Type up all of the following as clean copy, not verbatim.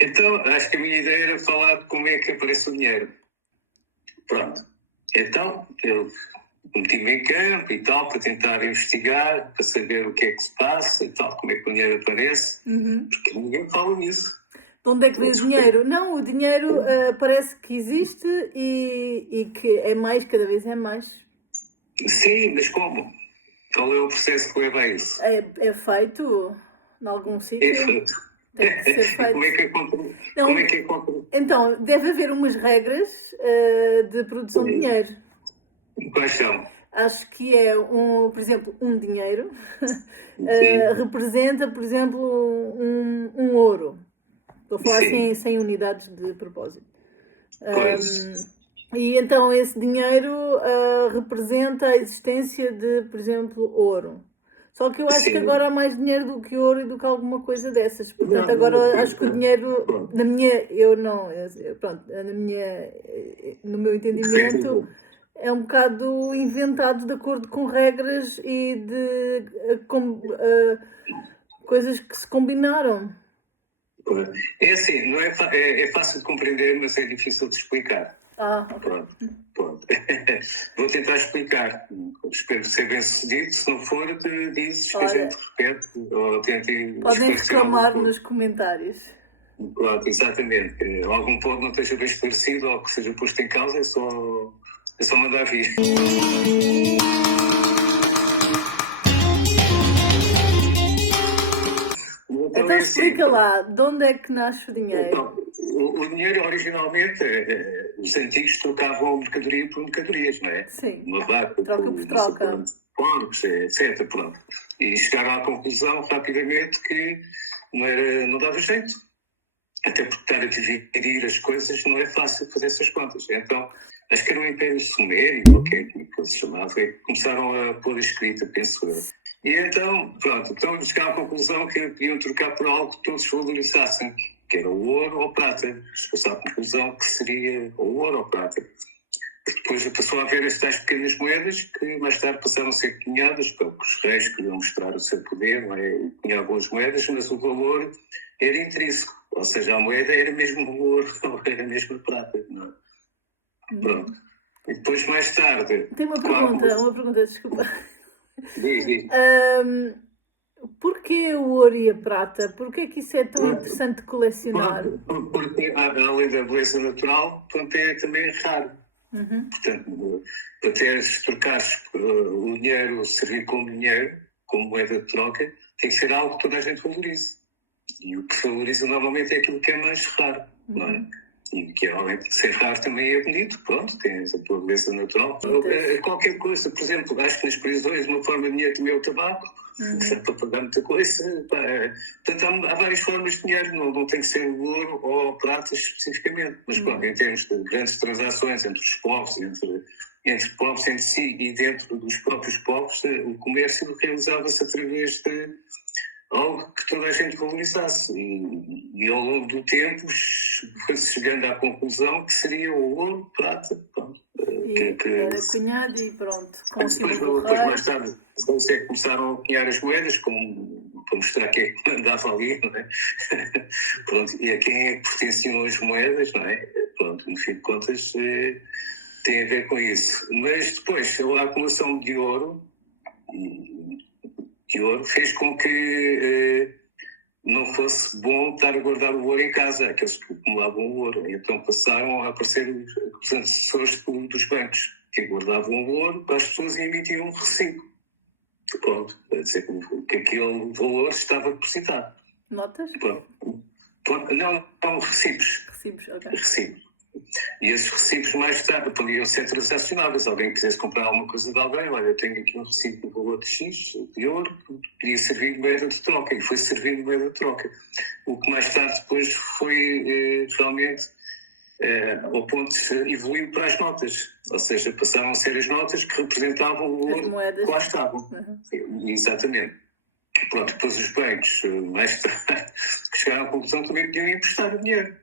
Então, acho que a minha ideia era falar de como é que aparece o dinheiro. Pronto. Então, eu meti-me em campo e tal, para tentar investigar, para saber o que é que se passa e tal, como é que o dinheiro aparece, porque ninguém fala nisso. De onde é que vem o dinheiro? Não, o dinheiro parece que existe e que é mais, cada vez é mais. Sim, mas como? Qual é o processo que leva a isso? É feito em algum É sítio? feito. Tem que ser feito. Como é que acontece? Não, Como é que acontece? então, deve haver umas regras de produção de dinheiro. Quais são? Acho que é, por exemplo, um dinheiro Sim. representa, por exemplo, um ouro. Estou a falar Sim. sem unidades de propósito. Pois. E então esse dinheiro representa a existência de, por exemplo, ouro. Só que eu acho que Sim. agora há mais dinheiro do que ouro e do que alguma coisa dessas. Portanto, Não, agora acho que o dinheiro, pronto. na minha, eu não, pronto, no meu entendimento, é um bocado inventado de acordo com regras e de coisas que se combinaram. É assim, não é fácil de compreender, mas é difícil de explicar. Ok. Pronto. Vou tentar explicar. Espero ser bem sucedido. Se não for, dizes que a gente repete ou tenta Podem esclarecer algum reclamar ponto. nos comentários. Pronto, exatamente. Que algum ponto não esteja bem esclarecido ou que seja posto em causa, é só mandar vir. Então é assim, explica lá, de onde é que nasce o dinheiro? Então, o dinheiro, originalmente, os antigos trocavam mercadoria por mercadorias, não é? Sim, Uma vaca troca por troca. porcos, etc. Pronto. E chegaram à conclusão, rapidamente, que não dava jeito. Até porque estar a dividir as coisas não é fácil fazer essas contas. Então, acho que era o Império Sumério, ou o que é que se chamava, é que começaram a pôr a escrita, penso eu. E então, pronto, então chegaram à conclusão que podiam trocar por algo que todos valorizassem, que era o ouro ou prata. Chegou-se à conclusão que seria o ouro ou prata. Depois passou a haver as tais pequenas moedas que mais tarde passaram a ser cunhadas, porque os reis queriam mostrar o seu poder, não é? Cunhavam as moedas, mas o valor era intrínseco. Ou seja, a moeda era mesmo o ouro ou era mesmo a prata. Não é? Pronto. E depois, mais tarde... Tenho uma pergunta, desculpa. Diz. Porquê o ouro e a prata? Porquê que isso é tão interessante de colecionar? Porque, além da beleza natural, pronto, é também raro. Portanto, para trocares o dinheiro, servir como dinheiro, como moeda de troca, tem que ser algo que toda a gente valorize. E o que se valoriza normalmente é aquilo que é mais raro, não é? E que realmente ser raro também é bonito, pronto, tem a tua beleza natural. Qualquer coisa, por exemplo, acho que nas prisões uma forma de dinheiro também é o tabaco, para pagar muita coisa. Portanto, há várias formas de dinheiro, não tem que ser o ouro ou a prata especificamente. Mas pronto, em termos de grandes transações entre os povos, entre povos entre si e dentro dos próprios povos, o comércio realizava-se através de algo que toda a gente valorizasse. E ao longo do tempo foi-se chegando à conclusão que seria o ouro, prata, pronto. Era cunhado e pronto. Depois mais tarde começaram a cunhar as moedas, para mostrar quem é que mandava ali, não é? Pronto, e a quem é que pertenciam as moedas, não é? Pronto, no fim de contas tem a ver com isso. Mas depois, a acumulação de ouro fez com que não fosse bom estar a guardar o ouro em casa, aqueles que acumulavam o ouro. Então passaram a aparecer os antecessores dos bancos, que guardavam o ouro para as pessoas e emitiam um recibo. Pronto, a dizer que aquele valor estava depositado. Notas? Não, recibos. Recibos, ok. Recibos. E esses recibos mais tarde podiam ser transacionáveis. Alguém quisesse comprar alguma coisa de alguém, olha, eu tenho aqui um recibo de valor de X, de ouro, podia servir de moeda de troca, e foi servir de moeda de troca. O que mais tarde depois foi realmente ao ponto de evoluiu para as notas, ou seja, passaram a ser as notas que representavam o ouro que lá estavam. Exatamente. Pronto, depois os bancos, mais tarde, chegaram à conclusão que também podiam emprestar dinheiro.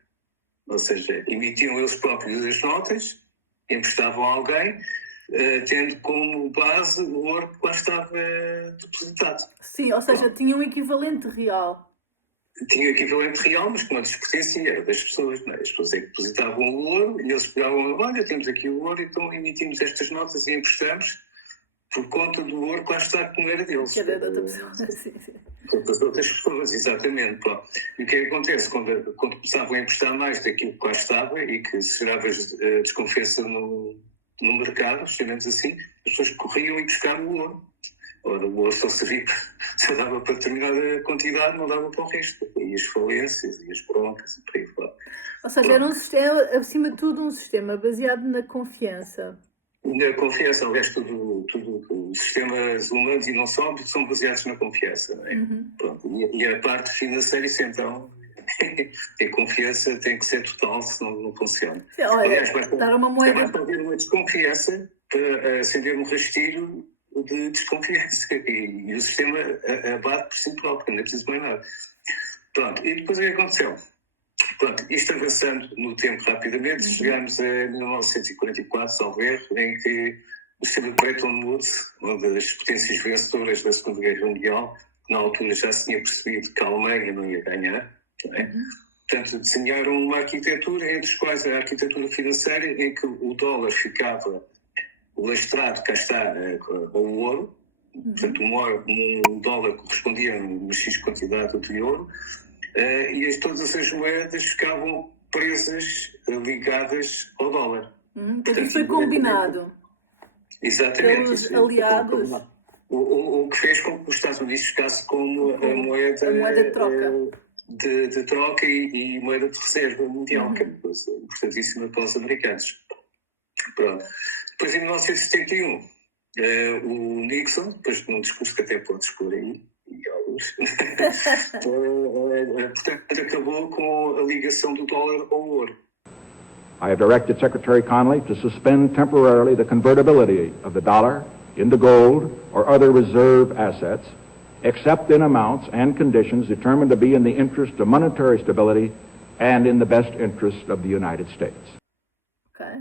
Ou seja, emitiam eles próprios as notas, emprestavam a alguém, tendo como base o ouro que lá estava depositado. Sim, ou seja, tinha um equivalente real. tinha equivalente real, mas que não despertencia, era das pessoas, não é? As pessoas é que depositavam o ouro e eles pegavam, olha, temos aqui o ouro, então emitimos estas notas e emprestamos por conta do ouro que lá está, que não era deles. Que era de outra pessoa, sim. Das outras pessoas, exatamente. Pronto. E o que é que acontece? Quando começavam a emprestar mais daquilo que lá estava e que se gerava desconfiança no mercado, chamemos assim, as pessoas corriam e buscavam o ouro. Ora, o ouro só servia, só dava para determinada quantidade, não dava para o resto. E as falências e as broncas e por aí fora. Ou seja, era um sistema, acima de tudo, um sistema baseado na confiança. Na confiança, aliás, tudo os sistemas humanos e não só são baseados na confiança, não é? Pronto. E a parte financeira, isso então, a confiança tem que ser total, senão não funciona. Sim, olha, aliás, dar uma moeda... basta haver uma desconfiança para acender um rastilho de desconfiança e o sistema abate por si próprio, não é preciso mais nada. Pronto, e depois o que aconteceu? Pronto, isto avançando no tempo rapidamente, chegámos a 1944, salvo erro, em que o sistema de Bretton Woods, uma das potências vencedoras da Segunda Guerra Mundial, na altura já se tinha percebido que a Alemanha não ia ganhar, não é? Portanto, desenharam uma arquitetura, entre as quais a arquitetura financeira, em que o dólar ficava lastrado, cá está, ao ouro, portanto, um dólar correspondia a uma X quantidade de ouro, e todas as moedas ficavam presas, ligadas ao dólar. Portanto, isso foi combinado. Exatamente. Pelos aliados. O que fez com que os Estados Unidos ficasse como a moeda de troca. De troca e moeda de reserva mundial, que é uma coisa importantíssima para os americanos. Pronto. Depois, em 1971, o Nixon, depois num discurso que até podes pôr aí, portanto, acabou com a ligação do dólar ao ouro. I have directed Secretary Connally to suspend temporarily the convertibility of the dollar into gold or other reserve assets, except in amounts and conditions determined to be in the interest of monetary stability and in the best interest of the United States. Okay.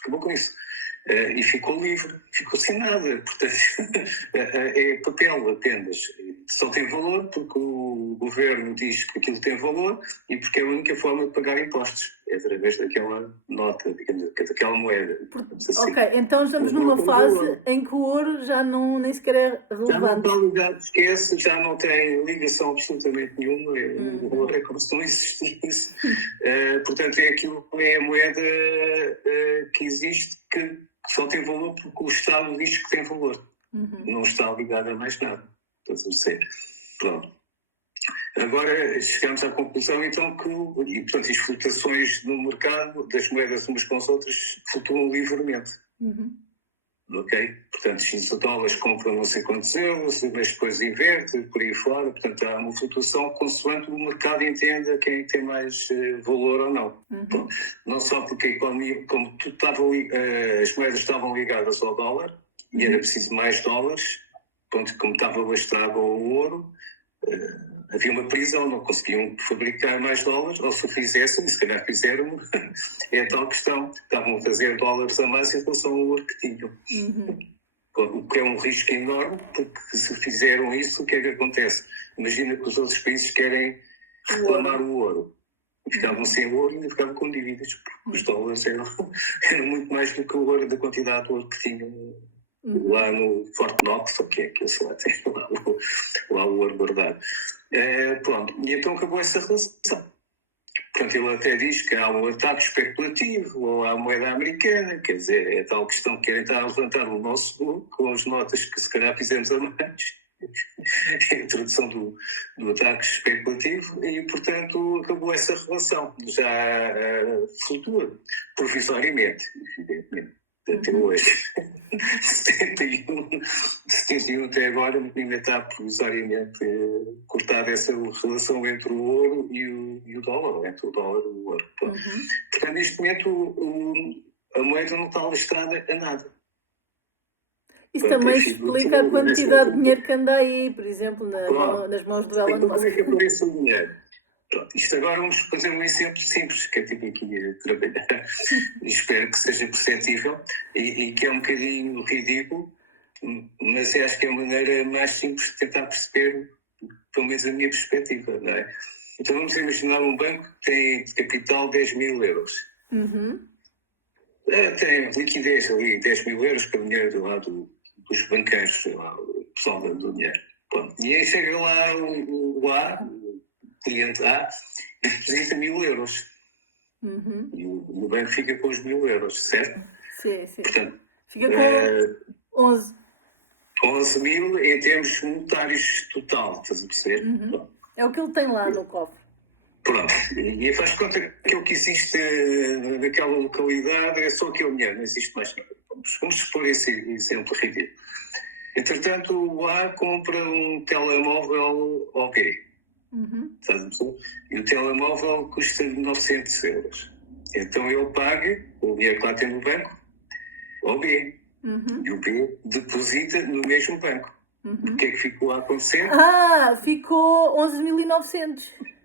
Acabou com isso. E ficou livre, ficou sem nada. Portanto, é papel apenas. Só tem valor porque o governo diz que aquilo tem valor e porque é a única forma de pagar impostos. É através daquela nota, digamos, daquela moeda. Assim. Ok, então estamos numa fase em que o ouro já não, nem sequer é relevante. Já não está ligado, esquece, já não tem ligação absolutamente nenhuma. O ouro é como se não existisse. Portanto, é aquilo que é a moeda que existe que só tem valor porque o Estado diz que tem valor. Não está ligado a mais nada. Pronto. Agora chegamos à conclusão então que, e, portanto, as flutuações no mercado das moedas umas com as outras flutuam livremente. Ok? Portanto, X dólares compram não sei quantos euros, mas depois inverte, por aí fora. Portanto, há uma flutuação consoante o mercado entenda quem tem mais valor ou não. Bom, não só porque a economia, como as moedas estavam ligadas ao dólar e era preciso mais dólares, como estava lastrado ao ouro, havia uma prisão, não conseguiam fabricar mais dólares, ou se o fizessem, e se calhar fizeram, é a tal questão, estavam a fazer dólares a mais em relação ao ouro que tinham. O que é um risco enorme, porque se fizeram isso, o que é que acontece? Imagina que os outros países querem reclamar o ouro. Ficavam sem ouro e ainda ficavam com dívidas, porque os dólares eram muito mais do que o ouro, da quantidade de ouro que tinham lá no Fort Knox, ou que é que eu sei lá, tem lá o ouro guardado. Pronto, e então acabou essa relação. Portanto, ele até diz que há um ataque especulativo ou à moeda americana, quer dizer, é tal questão que querem estar a levantar o nosso grupo com as notas que se calhar fizemos a mais, a introdução do ataque especulativo, e portanto acabou essa relação, já flutua provisoriamente, evidentemente. Até hoje, 71 até agora, ainda está provisoriamente cortada essa relação entre o ouro e o dólar, entre o dólar e o ouro. Portanto, neste momento, a moeda não está listrada a nada. Isso também explica a quantidade de dinheiro que anda aí, por exemplo, nas mãos do Elon Musk. Como é que aparece o dinheiro? Pronto, isto agora vamos fazer um exemplo simples que eu tive aqui a trabalhar e espero que seja perceptível e que é um bocadinho ridículo, mas acho que é a maneira mais simples de tentar perceber pelo menos a minha perspectiva, não é? Então vamos imaginar um banco que tem de capital 10 mil euros. Tem liquidez ali, 10 mil euros para o dinheiro lá dos banqueiros, o pessoal do dinheiro. Pronto. E aí chega lá o cliente A e deposita 1.000 euros. E o banco fica com os 1.000 euros, certo? Sim, sim. Portanto, Fica com 11. 11 mil em termos monetários total, estás a perceber? É o que ele tem lá no cofre. Pronto, e faz conta que aquilo que existe naquela localidade é só aquele dinheiro, não existe mais nada. Vamos supor esse exemplo ridículo. Entretanto, o A compra um telemóvel OK. Estás a perceber? E o telemóvel custa 900 euros. Então ele paga o dinheiro que lá tem no banco ao B. E o B deposita no mesmo banco. O que é que ficou a acontecer? Ficou 11.900.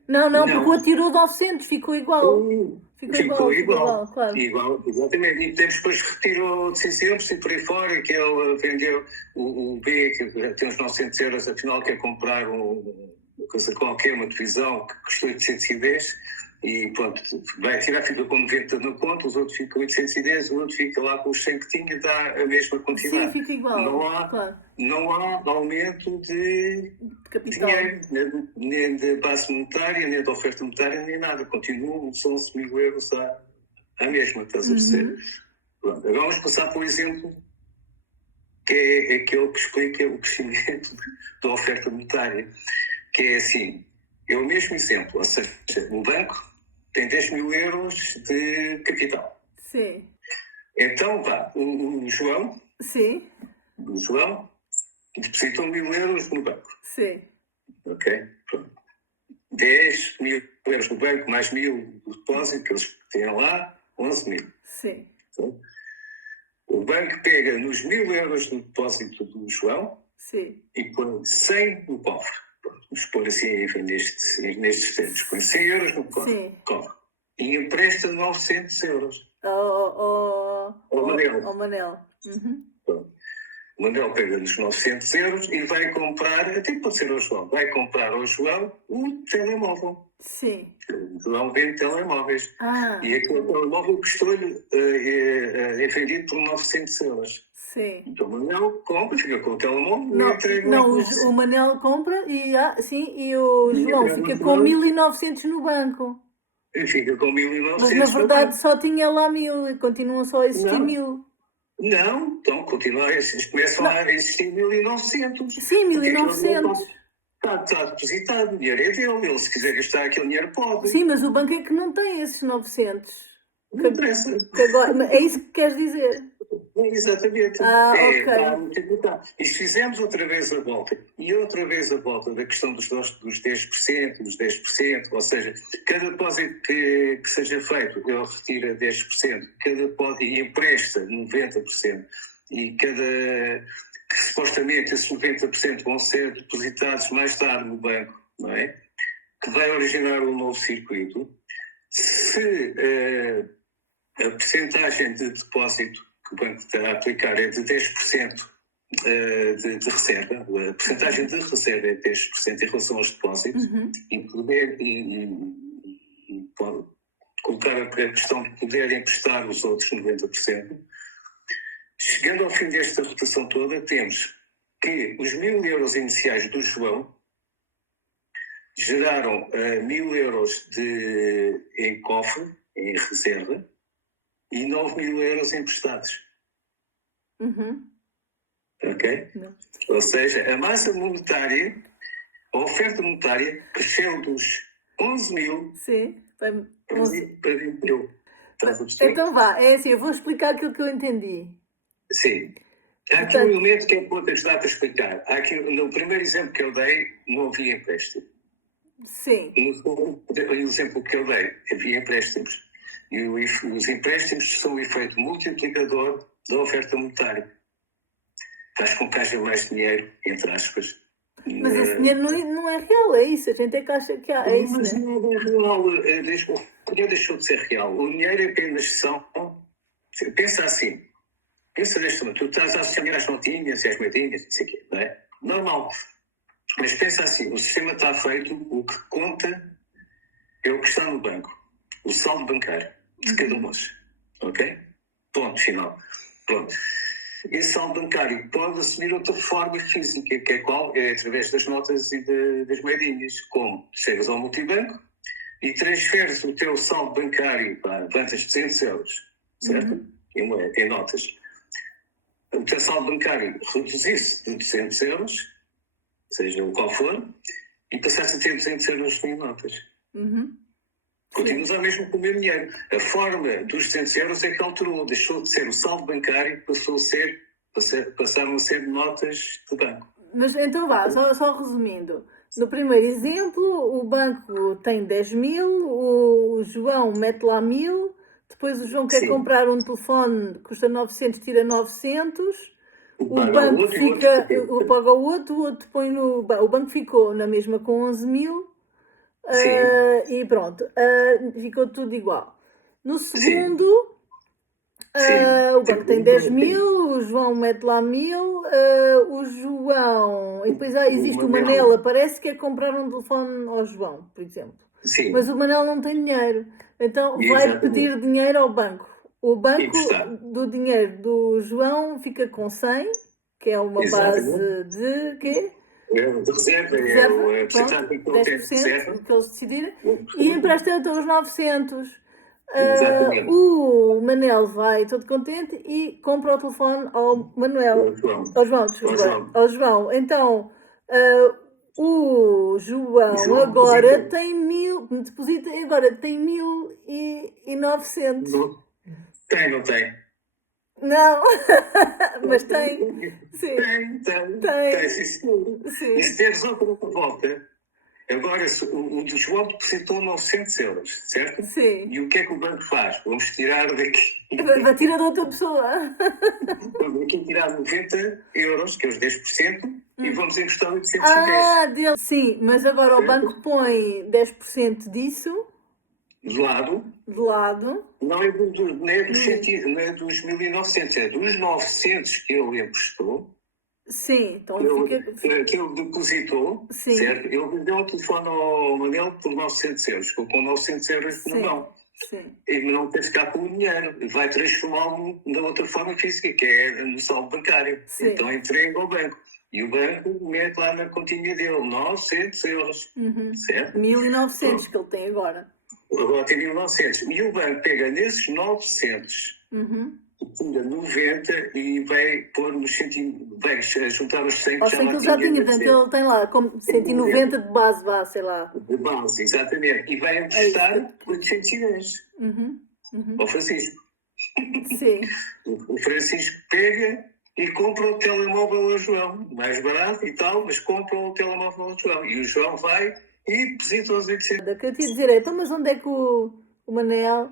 Não, porque o outro tirou 900, ficou igual. Ficou igual, claro. Igual, exatamente. E depois retirou de 600 e por aí fora, que ele vendeu o B, que tem uns 900 euros, afinal quer comprar uma coisa qualquer, uma televisão que custou 810, e pronto, vai tirar, fica com 90 na conta, os outros ficam com 810, o outro fica lá com os 100 que tinha, dá a mesma quantidade. Sim, fica igual. Não há aumento de capital. Dinheiro, nem de base monetária, nem de oferta monetária, nem nada. Continuam, são 11.000 euros à mesma, estás a perceber? Pronto, agora vamos passar por exemplo, que é aquele que explica o crescimento da oferta monetária, que é assim, é o mesmo exemplo, ou seja, o banco tem 10 mil euros de capital. Sim. Então, o João... Sim. O João depositou 1.000 euros no banco. Sim. Ok? Pronto. 10 mil euros no banco, mais 1.000 do depósito que eles tinham lá, 11 mil. Sim. Então, o banco pega nos 1.000 euros do depósito do João. Sim. E põe 100 no cofre. Vamos pôr assim, enfim, nestes termos. Põe 100 euros no cofre. E empresta 900 euros. Ao Manel. O Manel pega nos 900 euros e vai comprar, até pode ser ao João, vai comprar ao João um telemóvel. Sim. O João vende telemóveis. E aquele telemóvel custou-lhe, é vendido por 900 euros. Sim. Então o Manel compra, fica com o telemóvel e entrega o Manel compra e o João fica com 1.900 no banco. E fica com 1.900. Mas na verdade só tinha lá 1.000, continuam só a existir 1.000. Não, então começam a existir 1.900. Sim, 1.900. Está depositado, o dinheiro é dele, ele se quiser gastar aquele dinheiro pode. Sim, mas o banco é que não tem esses 900. Não interessa. É isso que queres dizer? Exatamente. Ok. E se fizermos outra vez a volta, da questão dos 10%, dos 10%, ou seja, cada depósito que seja feito, ele retira 10%, cada depósito empresta 90%, e que supostamente esses 90% vão ser depositados mais tarde no banco, não é? Que vai originar um novo circuito. Se a percentagem de depósito que o banco está a aplicar é de 10% de reserva, a percentagem de reserva é de 10% em relação aos depósitos, e colocar a questão de poder emprestar os outros 90%. Chegando ao fim desta rotação toda, temos que os 1.000 euros iniciais do João geraram 1.000 euros em cofre, em reserva, e 9.000 euros emprestados. Ok? Não. Ou seja, a massa monetária, a oferta monetária, cresceu dos 11.000 para 20.000. Então é assim, eu vou explicar aquilo que eu entendi. Sim. Há aqui um elemento que é importante dar para explicar. No primeiro exemplo que eu dei, não havia empréstimo. Sim. No exemplo que eu dei, havia empréstimos. E os empréstimos são o efeito multiplicador da oferta monetária. Faz com que haja mais dinheiro, entre aspas. Mas esse dinheiro não é real, é isso? A gente é que acha que há. É isso, mas não é real. O dinheiro deixou de ser real. O dinheiro é apenas são. Pensa assim. Pensa desta maneira. Tu estás a associar às notinhas e às moedinhas, não sei o quê, não é? Normal. Mas pensa assim, o sistema está feito, o que conta é o que está no banco, o saldo bancário de cada mês, ok? Ponto final. Pronto. Esse saldo bancário pode assumir outra forma física, que é qual? É através das notas e das moedinhas. Como? Chegas ao multibanco e transferes o teu saldo bancário para levantas 200 euros, certo? Em notas. O teu saldo bancário reduzir-se de 200 euros, seja o qual for, e passaste a ter 200 euros em notas. Continuas a mesmo com o mesmo dinheiro. A forma dos 200 euros é que alterou. Deixou de ser o saldo bancário, passaram a ser notas de banco. Mas então vá, só resumindo. No primeiro exemplo, o banco tem 10 mil, o João mete lá 1000, depois o João quer Sim. comprar um telefone que custa 900, tira 900, o Paga banco outro e o fica, outro paga o outro põe no... O banco ficou na mesma com 11 mil, e pronto, ficou tudo igual. No segundo, o banco tem 10 mil, o João mete lá 1000, o João... E depois existe o Manel, aparece que é comprar um telefone ao João, por exemplo. Sim. Mas o Manel não tem dinheiro, então vai Exatamente. pedir dinheiro ao banco. O banco Emprestar. do dinheiro do João fica com 100, que é uma base de quê? De reserva, Reserva, porcentagem que ele tem de 10%, reserva. que eles decidirem, e empresta-te os 900. Exatamente. O Manel vai todo contente e compra o telefone ao Manuel. Ao João, desculpa. Ao João. Então, o João agora tem 1000, deposita agora tem 1900. Não tem. Não, mas tem. Sim. Tem, sim, senhor. Sim. E se deres outra volta, agora o do João depositou 900 euros, certo? Sim. E o que é que o banco faz? Vamos tirar daqui. Vai tirar de outra pessoa. Vamos aqui tirar 90 euros, que é os 10%, e vamos emprestar 810. Dele. Sim, mas agora o banco põe 10% disso De lado, de lado. não é, não é dos 1900, é dos 900 que ele emprestou. Sim, então Que ele depositou, Sim. certo? Ele vendeu o telefone ao Manel por 900 euros, ficou com 900 euros na mão. Sim. E não quer ficar com o dinheiro, vai transformá-lo da outra forma física, que é no saldo bancário. Sim. Então entrega ao banco. E o banco mete lá na continha dele 900 euros, certo? 1900 que ele tem agora. Agora tem 1900. E o banco pega nesses 900, tira 90 e vai pôr nos 100, vai juntar os 100 Ou seja, que ele já tinha, portanto ele tem lá como 190 de base, vá, sei lá. De base, exatamente. E vai emprestar 810 ao Francisco. Sim. O Francisco pega e compra o telemóvel ao João. Mais barato e tal, mas compra o telemóvel ao João. E o João vai e deposita os 800. O que eu te ia dizer é, então, mas onde é que o Manel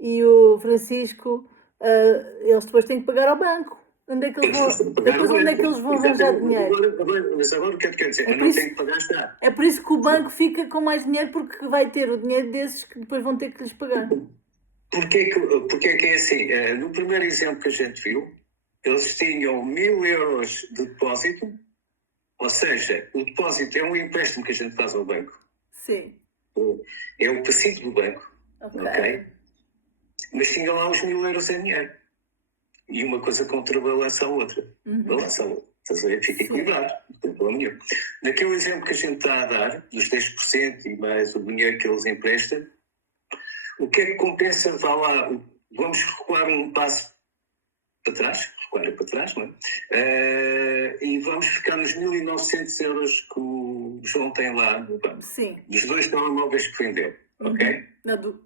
e o Francisco, eles depois têm que pagar ao banco? Onde é que eles vão, depois onde é que eles vão arranjar dinheiro? Mas agora o que é que quer dizer? Eu não tenho que pagar já. É por isso que o banco fica com mais dinheiro, porque vai ter o dinheiro desses que depois vão ter que lhes pagar. Porque que é assim? No primeiro exemplo que a gente viu, eles tinham 1000 euros de depósito, ou seja, o depósito é um empréstimo que a gente faz ao banco. Sim. É o passivo do banco. Ok. Mas tinham lá os 1000 euros em dinheiro. E uma coisa contrabalança a outra. Balança a outra. Estás a ver? Fica equilibrado. Não tem problema nenhum. Naquele exemplo que a gente está a dar, dos 10% e mais o dinheiro que eles emprestam, o que é que compensa? Vá lá, vamos recuar um passo para trás, não é? E vamos ficar nos 1900 euros que o João tem lá no banco. Sim. Dos 2 telemóveis que vendeu, ok? Não,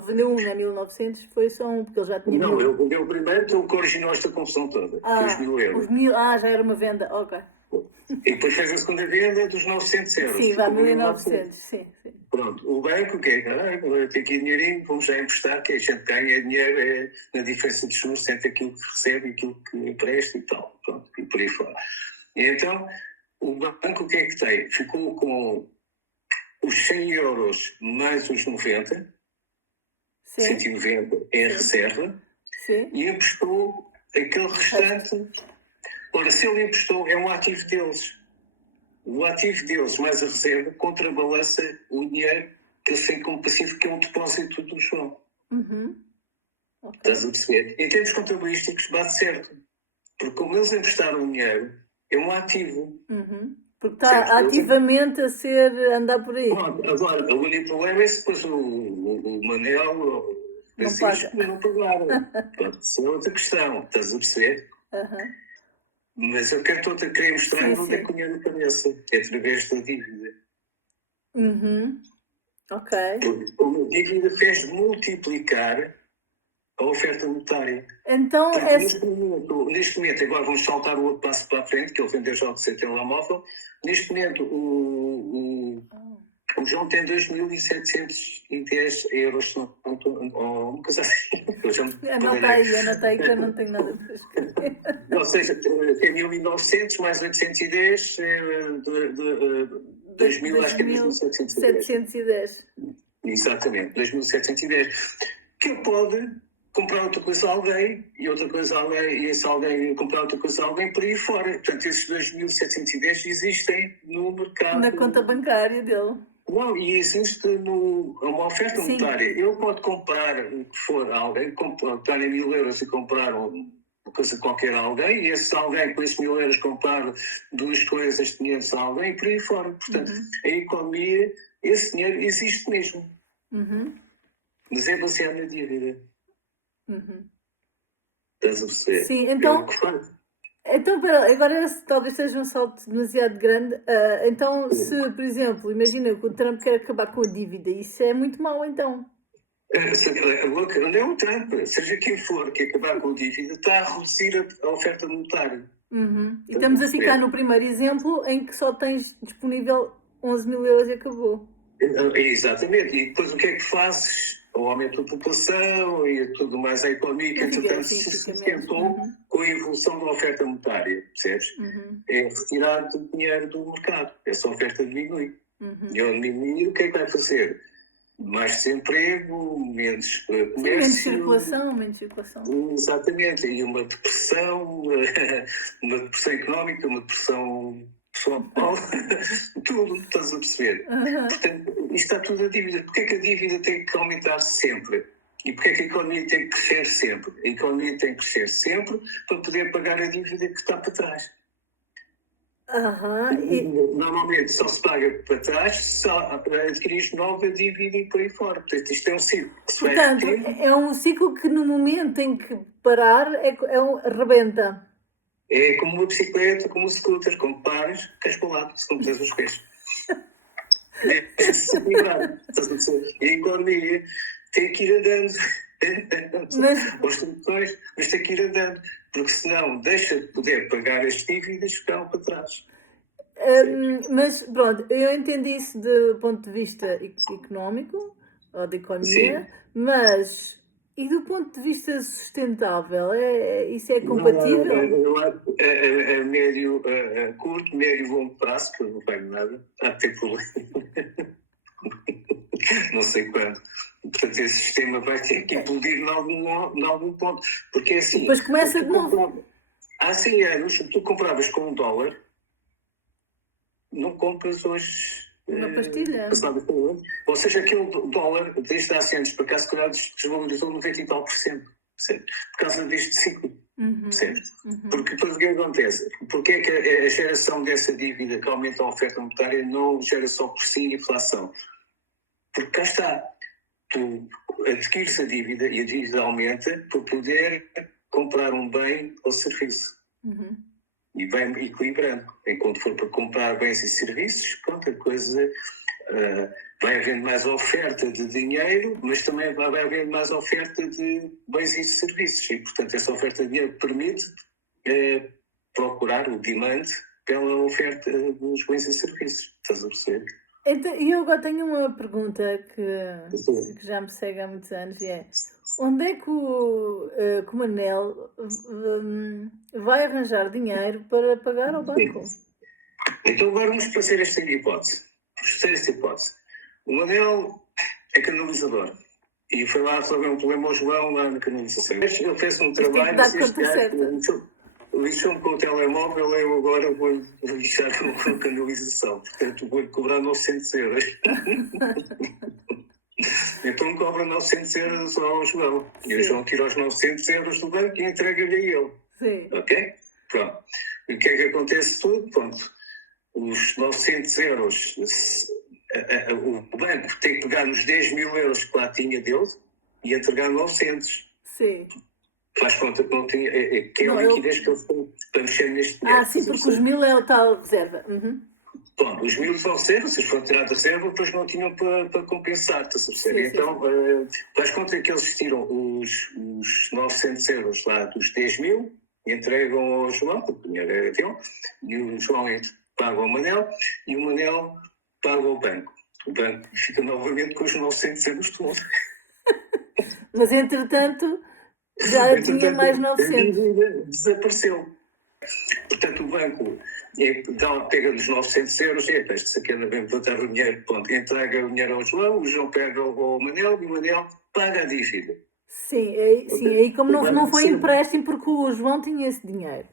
vendeu um, né? 1900 foi só um, porque ele já tinha. Não, ele vendeu o primeiro, que é o que originou esta confusão toda. Foi os 1000 euros. Os 1000, já era uma venda, ok. E depois fez a segunda venda dos 900 euros. Sim, vai 1900, sim. Pronto, o banco, o quê? Eu tenho aqui dinheirinho, vamos já emprestar, que a gente ganha dinheiro na diferença de juros entre aquilo que recebe e aquilo que empresta e tal. Pronto, e por aí fora. E então, o banco o que é que tem? Ficou com os 100 euros mais os 90, 190 em reserva, e emprestou aquele restante. Ora, se ele emprestou, é um ativo deles. o ativo deles mais a reserva contrabalança o dinheiro que eles têm como passivo, que é um depósito do João. Ok. Estás a perceber? Em termos contabilísticos bate certo. Porque como eles emprestaram dinheiro, é um ativo. Porque está ativamente a andar por aí. Bom, agora, o único problema é se depois o Manel não pagaram. Pode ser outra questão, estás a perceber? Mas eu estou a querer mostrar onde é que o dinheiro aparece, através da dívida. Ok. Porque a dívida fez multiplicar a oferta monetária. Então, neste momento, agora vamos saltar o outro passo para a frente, que ele vendeu já o seu telemóvel. Neste momento, o João tem 2.710 euros, ou uma coisa assim. Anota aí que eu não tenho nada para escrever. Ou seja, tem 1.900 mais 810, 2.000, acho que é 2.710. Exatamente, 2.710. Que ele pode comprar outra coisa a alguém, e outra coisa a alguém, e esse alguém comprar outra coisa a alguém por aí fora. Portanto, esses 2.710 existem no mercado. Na conta bancária dele. Não, e existe uma oferta monetária. Ele pode comprar o que for a alguém, estar em 1.000 euros e comprar uma coisa qualquer a alguém, e esse alguém com esses 1.000 euros comprar 2 coisas, 500 a alguém, e por aí fora. Portanto, a economia, esse dinheiro existe mesmo. Mas é baseado na dívida. Estás a perceber? Sim, então, agora talvez seja um salto demasiado grande. Então, se, por exemplo, imagina que o Trump quer acabar com a dívida, isso é muito mau, então. Não é o Trump, seja quem for que acabar com a dívida, está a reduzir a oferta monetária. E estamos a ficar no primeiro exemplo em que só tens disponível 11.000 euros e acabou. Exatamente, e depois o que é que fazes? O aumento da população e tudo mais, a economia que entretanto se sustentou com a evolução da oferta monetária, percebes? É retirar o dinheiro do mercado, essa oferta diminui. E ao diminuir, o que é que vai fazer? Mais desemprego, menos comércio. Menos circulação. Exatamente, e uma depressão económica, uma depressão pessoal, tudo, estás a perceber? Portanto, isto está tudo a dívida. Porquê é que a dívida tem que aumentar sempre? E porquê é que a economia tem que crescer sempre? A economia tem que crescer sempre para poder pagar a dívida que está para trás. Normalmente só se paga para trás se adquiris nova dívida e por aí fora. Portanto, isto é um ciclo que se vai repetir. É um ciclo que no momento em que parar rebenta. É como uma bicicleta, como um scooter, como pares, queres para o lado, se não metes os pés. É equilibrado. E a economia tem que ir andando. As soluções, mas tem que ir andando. Porque senão deixa de poder pagar as dívidas e ficam para trás. Mas pronto, eu entendi isso do ponto de vista económico, ou de economia, mas e do ponto de vista sustentável, isso é compatível? A médio, curto, médio e longo prazo, que eu não tenho nada, há de ter problema. Não sei quando. Portanto, esse sistema vai ter que implodir em algum ponto. Porque é assim. Depois começa de novo. Há 100 anos, tu compravas com $1, não compras hoje. Uma pastilha. Ou seja, aquele dólar, desde há 100 anos para cá, se calhar desvalorizou 90 e tal %. Certo? Por causa deste ciclo. Certo? Porque depois o que acontece? Porque é que a geração dessa dívida que aumenta a oferta monetária não gera só por si inflação? Porque cá está. Tu adquires a dívida e a dívida aumenta para poder comprar um bem ou serviço. E vai equilibrando. Enquanto for para comprar bens e serviços, pronto, a coisa vai havendo mais oferta de dinheiro, mas também vai havendo mais oferta de bens e serviços. E, portanto, essa oferta de dinheiro permite procurar o demand pela oferta dos bens e serviços. Estás a perceber? Então, eu agora tenho uma pergunta que já me segue há muitos anos e é: onde é que o Manel vai arranjar dinheiro para pagar ao banco? Então agora vamos fazer esta hipótese. O Manel é canalizador e foi lá resolver um problema ao João lá na canalização. Ele fez um trabalho... lixou-me com o telemóvel, eu agora vou lixar com a canalização. Portanto, vou-lhe cobrar 900 euros. Então me cobra 900 euros ao João. E o João tira os 900 euros do banco e entrega-lhe a ele. Sim. Ok? Pronto. E o que é que acontece tudo? Pronto. Os 900 euros, o banco tem que pegar nos 10 mil euros que lá tinha dele e entregar 900. Sim. Faz conta que não tinha, que é a liquidez que eles têm para mexer neste dinheiro. Sim, porque os 1000 é o tal reserva. Bom, os 1000 são reserva, vocês foram tirar de reserva, depois não tinham para compensar, estás a perceber? Então, faz conta que eles tiram os 900 euros lá dos 10 mil, entregam ao João, porque o dinheiro era dele, e o João paga ao Manel, e o Manel paga ao banco. O banco fica novamente com os 900 euros todos. Mas, entretanto, já tinha mais 900. A dívida desapareceu. Portanto, o banco pega nos 900 euros, este aqui anda bem levantar o dinheiro, pronto, entrega o dinheiro ao João, o João pega ao Manel e o Manel paga a dívida. Sim, aí como não foi empréstimo, porque o João tinha esse dinheiro.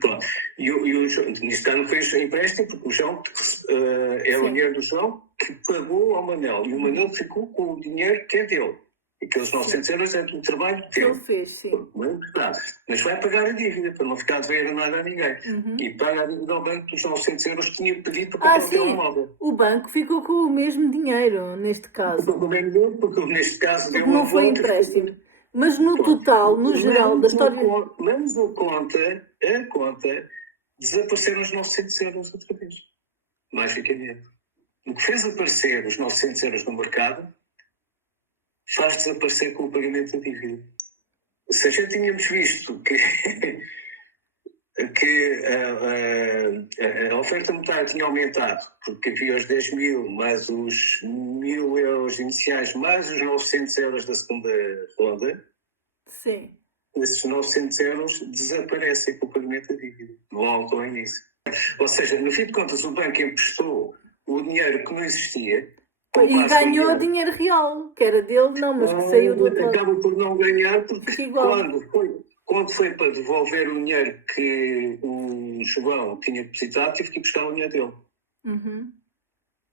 Pronto. E o João, neste caso não foi empréstimo, porque o João o dinheiro do João que pagou ao Manel, e o Manel ficou com o dinheiro que é dele. Aqueles 900 euros é do trabalho dele. Ele fez, sim. Mas vai pagar a dívida, para não ficar a dever nada a ninguém. E paga a dívida ao banco dos 900 euros que tinha pedido para comprar o telemóvel. O banco ficou com o mesmo dinheiro, neste caso. Porque neste caso deu não foi empréstimo. Mas no total, no geral da história... Mas a conta, desapareceram os 900 euros outra vez. Magicamente. O que fez aparecer os 900 euros no mercado faz desaparecer com o pagamento da dívida. Se a gente tínhamos visto que a oferta monetária tinha aumentado, porque havia os 10 mil, mais os 1000 euros iniciais, mais os 900 euros da segunda ronda, sim, esses 900 euros desaparecem com o pagamento da dívida. Voltam ao início. Ou seja, no fim de contas, o banco emprestou o dinheiro que não existia. E ganhou dinheiro real, que era dele, não, mas que saiu do outro lado. Acaba por não ganhar, porque quando foi para devolver o dinheiro que o João tinha depositado, tive que ir buscar o dinheiro dele.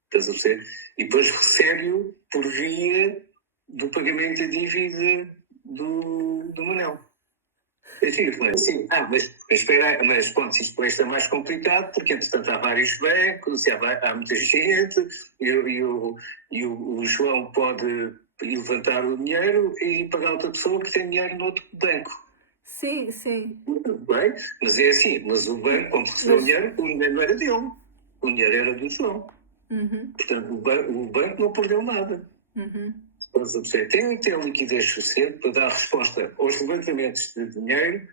Estás a perceber? E depois recebe-o por via do pagamento da dívida do Manel. É giro, não é? Sim. Mas espera, mas pronto, isto é mais complicado, porque entretanto há vários bancos, há muita gente, e o João pode ir levantar o dinheiro e pagar outra pessoa que tem dinheiro no outro banco. Sim, sim. Muito bem, mas é assim, mas o banco, quando recebeu o dinheiro não era dele, o dinheiro era do João. Portanto, o banco não perdeu nada. Tem que ter liquidez suficiente para dar resposta aos levantamentos de dinheiro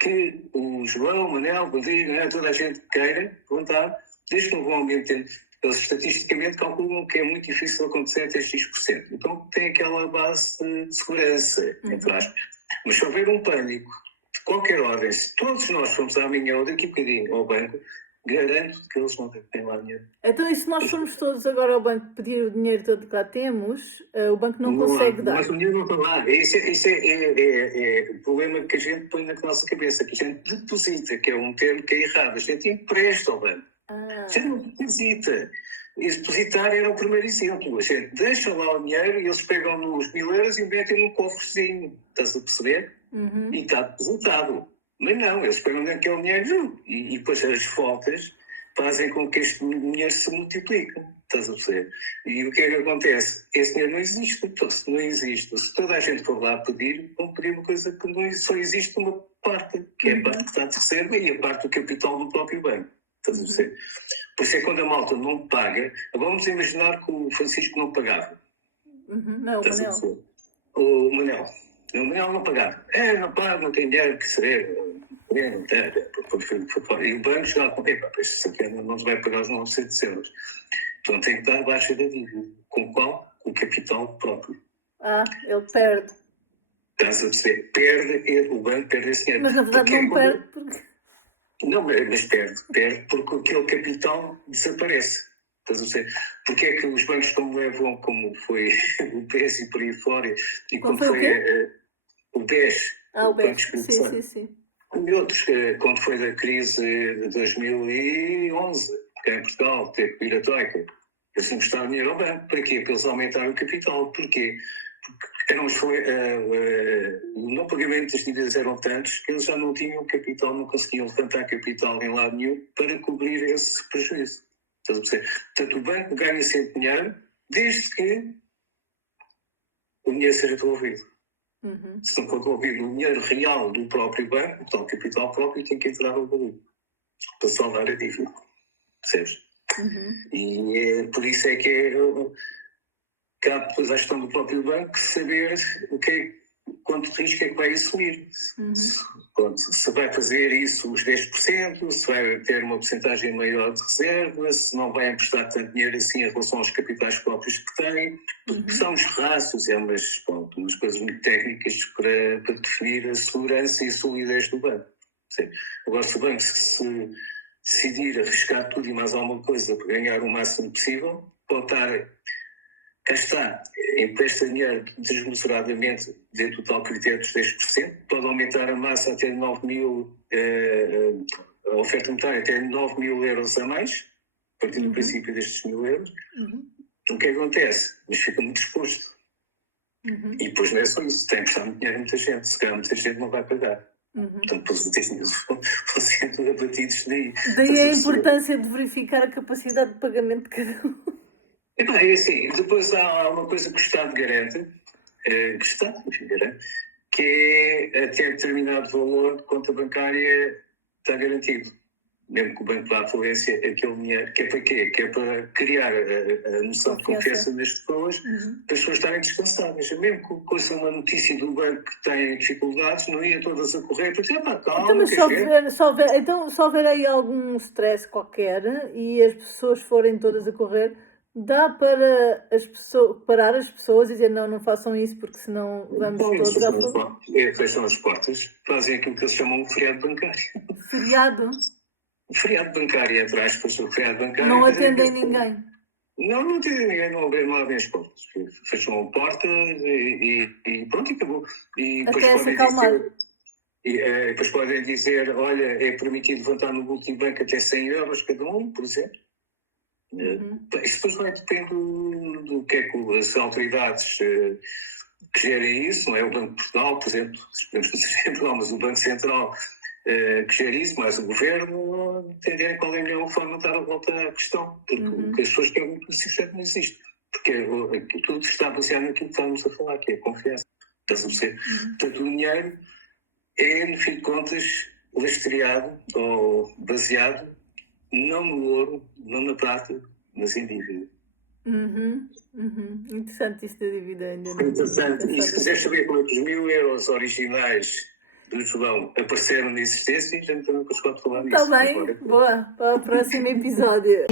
que o João, o Manel, o Rodrigo, toda a gente queira levantar, desde que não vão aumentando. Eles estatisticamente calculam que é muito difícil acontecer até X%. Então tem aquela base de segurança, entre aspas. Mas se houver um pânico de qualquer ordem, se todos nós formos amanhã ou daqui a bocadinho ao banco, garanto que eles não têm lá dinheiro. Então, e se nós formos todos agora ao banco pedir o dinheiro todo que lá temos, o banco não consegue dar? Mas o dinheiro não está lá. Isso é o problema que a gente põe na nossa cabeça, que a gente deposita, que é um termo que é errado. A gente empresta ao banco. A gente não deposita. E depositar era o primeiro exemplo. A gente deixa lá o dinheiro e eles pegam nos 1000 euros e metem num cofrezinho. Estás a perceber? E está depositado. Mas não, eles pegam naquele dinheiro e depois as voltas fazem com que este dinheiro se multiplique. Estás a perceber? E o que é que acontece? Esse dinheiro não existe. Então, se não existe, se toda a gente for lá pedir, vão pedir uma coisa que não só existe uma parte, que é a parte que está de reserva e a parte do capital do próprio banco. Estás a perceber? Por isso é quando a malta não paga, vamos imaginar que o Francisco não pagava. Não, o Manel. O Manel não pagava. Não paga, não tem dinheiro, que ser. E o banco já com isso aqui não se vai pagar os 900 euros. Então tem que dar a baixa da dívida. Com qual? Com o capital próprio. Ele perde. Estás a perceber? O banco perde esse dinheiro. Mas na verdade não perde porque... Não, mas perde porque aquele capital desaparece. Estás a perceber? Porque é que os bancos como levam, como foi o BES e por aí fora, e como foi o BES, o BES, sim. E outros, quando foi da crise de 2011, cá em Portugal, teve que vir a Troika, eles emprestaram dinheiro ao banco. Para quê? Para eles aumentarem o capital. Porquê? Porque o não pagamento das dívidas eram tantos que eles já não tinham capital, não conseguiam levantar capital em lado nenhum para cobrir esse prejuízo. Portanto, o banco ganha sempre dinheiro desde que o dinheiro seja devolvido. Se não for devolvido o dinheiro real do próprio banco, então o capital próprio tem que entrar no valor para salvar a dívida. Percebes? E por isso é que cabe depois à gestão do próprio banco saber quanto risco é que vai assumir. Se vai fazer isso os 10%, se vai ter uma porcentagem maior de reserva, se não vai emprestar tanto dinheiro assim em relação aos capitais próprios que tem. São uns raços, umas coisas muito técnicas para definir a segurança e a solidez do banco. Agora, se o banco se decidir arriscar tudo e mais alguma coisa para ganhar o máximo possível, pode estar, cá está, empresta dinheiro desmesuradamente dentro do tal critério dos 10%, pode aumentar a massa até 9 mil, a oferta monetária até 9 mil euros a mais, a partir do princípio destes 1.000 euros. O que acontece? Mas fica muito exposto. E depois não é só isso, tem que emprestar muito dinheiro a muita gente, se calhar muita gente não vai pagar. Portanto, os dinheiros vão sendo abatidos daí. Daí a importância de verificar a capacidade de pagamento de cada um. É assim, depois há uma coisa que o Estado garante, que é até determinado valor de conta bancária está garantido. Mesmo que o banco vá à falência, aquele dinheiro, que é para quê? Que é para criar a noção de confiança nas pessoas, para as pessoas estarem descansadas. Mesmo que fosse uma notícia do banco que tem dificuldades, não ia todas a correr para dizer, calma, então, mas se houver aí algum stress qualquer e as pessoas forem todas a correr, dá para parar as pessoas e dizer não façam isso porque senão vamos todos à falência. Fecham as portas, fazem aquilo que eles chamam de feriado bancário. Feriado? Feriado bancário, entre aspas, o feriado bancário. Não atendem ninguém. Não atendem ninguém, não abrem as portas. Fecham a porta e pronto, e acabou. E depois até se acalmar. Depois podem dizer, olha, é permitido levantar no multibanco até 100 euros cada um, por exemplo. Isso depois vai depender do que é que as autoridades que gerem isso, não é? O Banco de Portugal, por exemplo, podemos fazer exemplo lá, mas o Banco Central que gera isso, mas o Governo entenderem qual é a melhor forma de dar a volta à questão, porque o que as pessoas querem muito não existe, porque tudo está baseado naquilo que estamos a falar, que é a confiança. Portanto, o dinheiro é, no fim de contas, lastreado ou baseado não no ouro, não na prata, mas em dívida. Interessante isso da dívida ainda. Interessante. E se quiseres saber como é que os 1.000 euros originais do João apareceram na existência, a gente também pode falar nisso. Está bem, boa, para o próximo episódio.